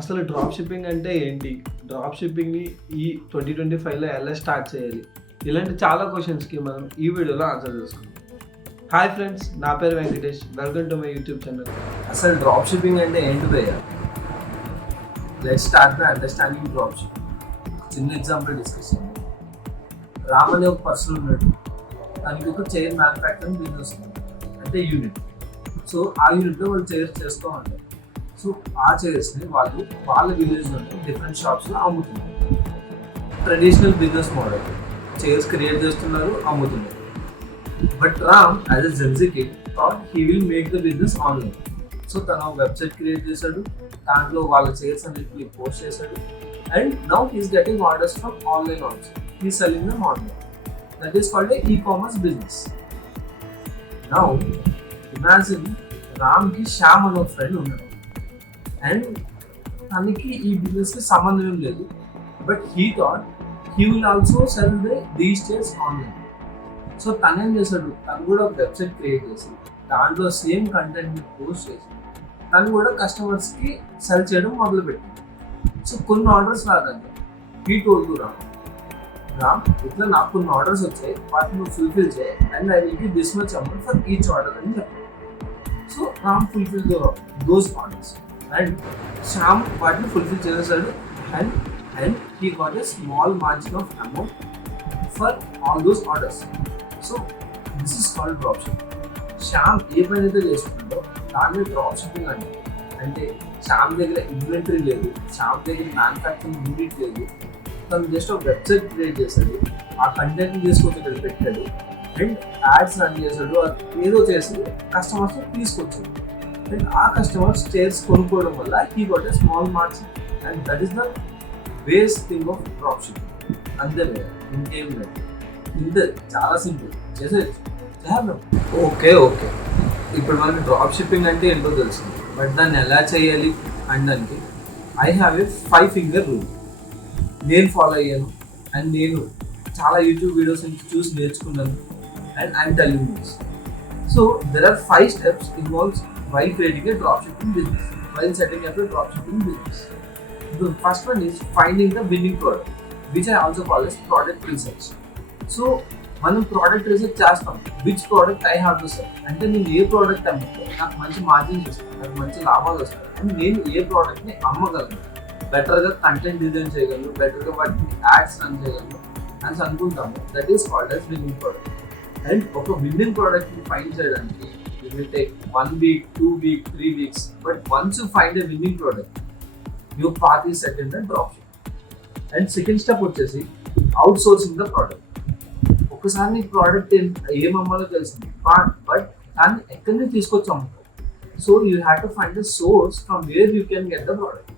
అసలు drop shipping అంటే ఏంటి? డ్రాప్ షిప్పింగ్‌ని ఈ 2025లో ఎలా స్టార్ట్ చేయాలి? ఇలాంటి చాలా క్వెషన్స్‌కి మనం ఈ వీడియోలో ఆన్సర్ చేసుకుందాం. హాయ్ ఫ్రెండ్స్, నా పేరు Venkatesh. Welcome to my YouTube channel. అసలు డ్రాప్ షిప్పింగ్ అంటే ఏంటి భయ్య? Let's start by understanding drop shipping. చిన్న ఎగ్జాంపుల్ డిస్కస్ చేయండి. రామ్ అనే ఒక పర్సన్ ఉన్నాడు. తనకి ఒక చైర్ మ్యానుఫ్యాక్చరింగ్ బిజినెస్ ఉంది, అంటే యూనిట్. సో ఆ యూనిట్లో వాళ్ళు చైర్స్ చేస్తూ ఉంటారు. సో ఆ చైర్స్ని వాళ్ళు వాళ్ళ విలేజ్లోనే డిఫరెంట్ షాప్స్లో అమ్ముతున్నారు. Traditional business model. Chairs create చేస్తున్నారు, అమ్ముతున్నారు. But Ram as a Gen Z kid thought he will make the business online. So తను వెబ్సైట్ క్రియేట్ చేశాడు, దాంట్లో వాళ్ళ సేల్స్ అన్నిటిని పోస్ట్ చేశాడు. And now he's getting orders from online also. He's selling them online. That is called a e-commerce business. Now imagine రామ్కి శ్యామ్ అనే ఒక friend ఉన్నాడు. అండ్ తనకి ఈ బిజినెస్కి సంబంధం లేదు. But he thought he will also cell these chairs online. So తను ఏం చేశాడు, తను కూడా ఒక వెబ్సైట్ క్రియేట్ చేసి దాంట్లో సేమ్ కంటెంట్ని పోస్ట్ చేసి తను కూడా కస్టమర్స్కి సెల్ చేయడం మొదలుపెట్టింది. సో కొన్ని ఆర్డర్స్ రాదండి. హీ టోల్డ్ టు రామ్ ఇట్లా నాకు కొన్ని ఆర్డర్స్ వచ్చాయి, వాటిని నువ్వు ఫుల్ఫిల్ చేయి and I will give this much amount for each order అని చెప్పాడు. So Ram fulfil those orders and Shyam వాటిని ఫుల్ఫిల్ చేసేసాడు. And and he got a small margin of amount for all those orders. So this is called drop shipping. Shyam ఏ పని అయితే చేస్తుందో దాన్ని drop shipping అంటే శ్యామ్ దగ్గర ఇన్వెంటరీ లేదు, శ్యామ్ దగ్గర మ్యానుఫ్యాక్చరింగ్ యూనిట్ లేదు. తను జస్ట్ ఒక వెబ్సైట్ క్రియేట్ చేశాడు, ఆ కంటెంట్ని తీసుకొచ్చి ఇక్కడ పెట్టాడు అండ్ యాడ్స్ రన్ చేశాడు. అది ఏదో చేసి కస్టమర్స్ తీసుకొచ్చాడు. అండ్ ఆ కస్టమర్స్ చైర్స్ కొనుక్కోవడం వల్ల he got a small margin. And that is the base thing of drop shipping. అంతే ఇంకేం లేదు. ఇంతే, చాలా సింపుల్. చేసేయచ్చు. ఓకే ఇప్పుడు మనకి డ్రాప్ షిప్పింగ్ అంటే ఏంటో తెలిసింది. బట్ దాన్ని ఎలా చేయాలి అనడానికి I have a 5 finger rule. నేను ఫాలో అయ్యాను అండ్ నేను చాలా యూట్యూబ్ వీడియోస్ నుంచి చూసి నేర్చుకున్నాను. And I'm telling this. So there are 5 steps involves while creating a drop shipping business, while setting up a drop shipping business. The first one is finding the winning product, which I also call as product research. So మనం product research చేస్తాం. Which product I have to cell, అంటే నేను ఏ product అమ్మితే నాకు మంచి margins వస్తాయి, నాకు మంచి లాభాలు వస్తాయి, అండ్ నేను ఏ ప్రోడక్ట్ని అమ్మగలను, బెటర్గా కంటెంట్ డిజైన్ చేయగలను, బెటర్గా వాటిని యాడ్స్ రన్ చేయగలను అని అనుకుంటాము. That is called as winnowing product. And ఒక విన్నింగ్ ప్రోడక్ట్ని ఫైండ్ చేయడానికి it will take 1 week, 2 weeks, 3 weeks. But once you find a winnowing product your path is set in the dropship. And second step వచ్చేసి out sourcing the product. ఒకసారి నీ product ఏం అమ్మాలో తెలిసింది, but దాన్ని ఎక్కడి నుంచి తీసుకొచ్చి అమ్ముతావు. So you have to find the source from where you can get the product.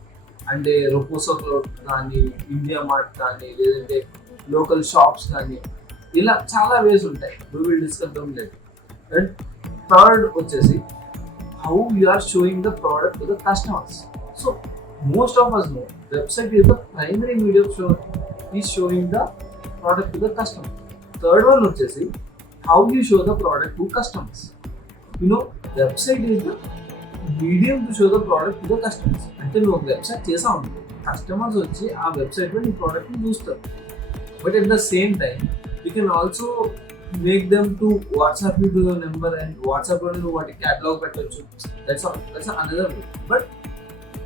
అంటే రొపోసో క్లోత్ కానీ, ఇండియా మార్ట్ కానీ, లేదంటే లోకల్ షాప్స్ కానీ, ఇలా చాలా వేస్ ఉంటాయి. We will discuss them later. And third వచ్చేసి how you are showing the product to the customers. So most of us know website is the primary medium is showing the product to the customer. Third one వచ్చేసి how you show the product to customers. You know, website is the medium to show the product to the customers. అంటే నువ్వు ఒక website చేసావు, customers వచ్చి ఆ వెబ్సైట్లో నీ ప్రోడక్ట్ని చూస్తారు. But at the same time you can also make them to WhatsApp you to your number and వాట్సాప్లో నువ్వు వాటి క్యాటలాగ్ పెట్టవచ్చు. That's another way. But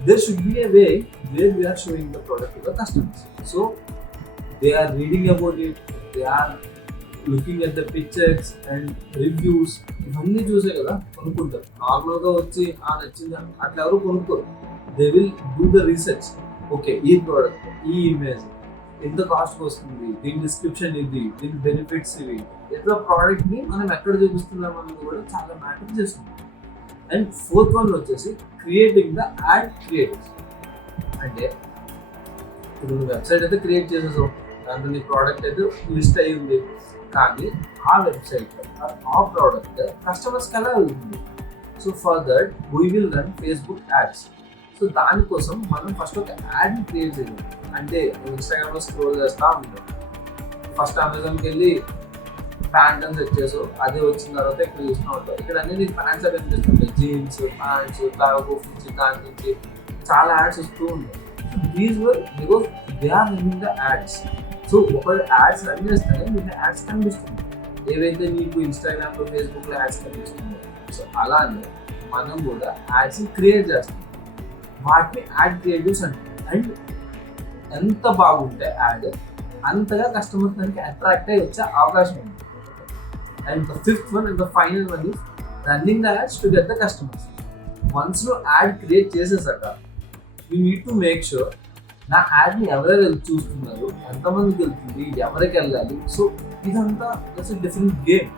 there should be a way where we are showing the product to the customers. So they are reading about it, they are looking at the pictures and reviews. ఇవన్నీ చూసే కదా కొనుక్కుంటారు. నార్మల్గా వచ్చి నచ్చింది అట్లా ఎవరు కొనుక్కోరు. They will do the research. Okay, ఈ ప్రోడక్ట్, ఈ ఇమేజ్ ఎంత కాస్ట్ వస్తుంది, దీని డిస్క్రిప్షన్ ఇది, దీని బెనిఫిట్స్ ఇవి, ఎట్లా ప్రోడక్ట్ని మనం ఎక్కడ చూపిస్తున్నాం అనేది కూడా చాలా మ్యాటర్ చేస్తుంది. అండ్ ఫోర్త్ వన్ వచ్చేసి క్రియేటింగ్ ద యాడ్ క్రియేటివ్స్. అంటే ఇప్పుడు నువ్వు వెబ్సైట్ అయితే క్రియేట్ చేసేసావు, దాంట్లో నీ ప్రోడక్ట్ అయితే లిస్ట్ అయ్యి ఉంది, కానీ ఆ వెబ్సైట్ ఆ ప్రోడక్ట్ కస్టమర్స్కి ఎలా వెళ్తుంది. So for that we will run Facebook ads. So దానికోసం మనం ఫస్ట్ ఒక యాడ్ని క్రియేట్ చేయాలి. అంటే ఇన్స్టాగ్రామ్లో స్క్రోల్ చేస్తూ ఉంటాం. ఫస్ట్ అమెజాన్కి వెళ్ళి ప్యాంట్ అని సెట్ చేసావు, అదే వచ్చిన తర్వాత ఇక్కడ చూస్తూ ఉంటావు. ఇక్కడ అన్ని నీకు ప్యాంట్స్ అవి కనిపిస్తుంటాయి, జీన్స్, ప్యాంట్స్, కార్గో నుంచి దాని నుంచి చాలా యాడ్స్ వస్తూ ఉంటాయి. These were because they are running the ads. So ఒకవేళ యాడ్స్ రన్ చేస్తేనే మీకు యాడ్స్ కనిపిస్తుంది, ఏవైతే మీకు ఇన్స్టాగ్రామ్లో ఫేస్బుక్లో యాడ్స్ కనిపిస్తుందో. సో అలానే మనం కూడా యాడ్స్ క్రియేట్ చేస్తాం, వాటిని యాడ్ క్రియేటివ్స్ అంటాం. అండ్ ఎంత బాగుంటే యాడ్ అంతగా కస్టమర్స్ దానికి అట్రాక్ట్ అయ్యి వచ్చే అవకాశం ఉంది. And the fifth one and the final one is running the ads to get the customers. Once నువ్వు యాడ్ క్రియేట్ చేసేసాక you need to make sure నా యాడ్ని ఎవరెవరు చూస్తున్నారు, ఎంతమందికి వెళ్తుంది, ఎవరికి వెళ్ళాలి. సో ఇదంతా ఇట్స్ డిఫరెంట్ గేమ్.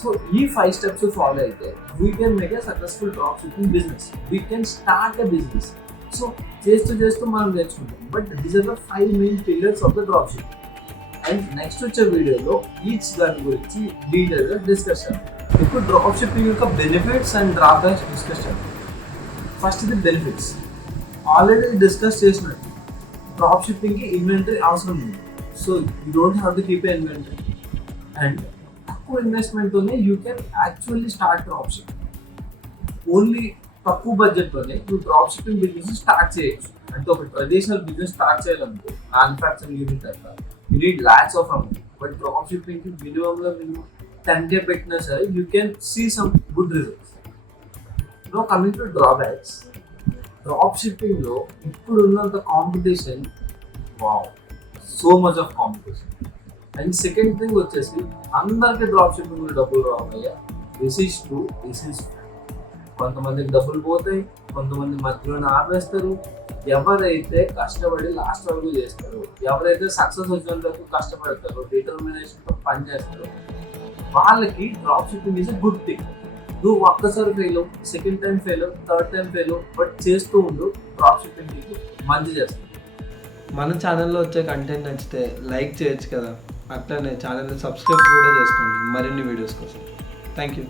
సో ఈ 5 steps ఫాలో అయితే we can make a successful drop shipping business, we can start a business. So చేస్తూ మనం నేర్చుకుంటాం. But these are the 5 main pillars of the drop shipping. And next వచ్చే వీడియోలో each దాని గురించి డీటెయిల్గా డిస్కస్ చేద్దాం. ఇప్పుడు డ్రాప్ షిప్పింగ్ యొక్క బెనిఫిట్స్ అండ్ డ్రాబ్యాక్స్ డిస్కస్ చేద్దాం. ఫస్ట్ ఇది బెనిఫిట్స్. ఆల్రెడీ డిస్కస్ చేసినట్టు డ్రాప్ షిప్పింగ్కి ఇన్వెంటరీ అవసరం ఉంది. So you don't have to keep a inventory. And తక్కువ ఇన్వెస్ట్మెంట్తోనే you can actually start drop shipping. Only తక్కువ బడ్జెట్తోనే నువ్వు డ్రాప్ షిప్పింగ్ బిజినెస్ స్టార్ట్ చేయొచ్చు. అంటే ఒక ట్రెడిషనల్ బిజినెస్ స్టార్ట్ చేయాలనుకో, మ్యానుఫ్యాక్చరింగ్ యూనిట్ అట్లా you need lakhs of amount. But drop షిప్పింగ్కి మినిమంలో మినిమం 10K పెట్టినా సరే you can see some good results. No coming to drawbacks. Drop షిప్పింగ్లో ఇప్పుడు ఉన్నంత competition, wow, so much of competition. And second thing వచ్చేసి అందరికీ డ్రాప్ షిప్పింగ్లో డబ్బులు రావయ్యా. This is true, this is కొంతమందికి డబ్బులు పోతాయి, కొంతమంది మధ్యలోనే ఆపేస్తారు. ఎవరైతే కష్టపడి లాస్ట్ వరకు చేస్తారు, ఎవరైతే సక్సెస్ వచ్చేంత వరకు కష్టపడతారో, డిటర్మినేషన్తో పని చేస్తారో, వాళ్ళకి drop shipping is a good thing. నువ్వు ఒక్కసారి ఫెయిల్ అవ్వు, సెకండ్ టైం ఫెయిల్ అవ్వు, థర్డ్ టైం ఫెయిల్ అవ్వు, బట్ చేస్తూ ఉండు. డ్రాప్ షిప్పింగ్ నీకు మంచి చేస్తుంది. మన ఛానల్లో వచ్చే కంటెంట్ నచ్చితే లైక్ చేయొచ్చు కదా, అట్లనే ఛానల్ని సబ్స్క్రైబ్ కూడా చేసుకోండి మరిన్ని వీడియోస్ కోసం. Thank you.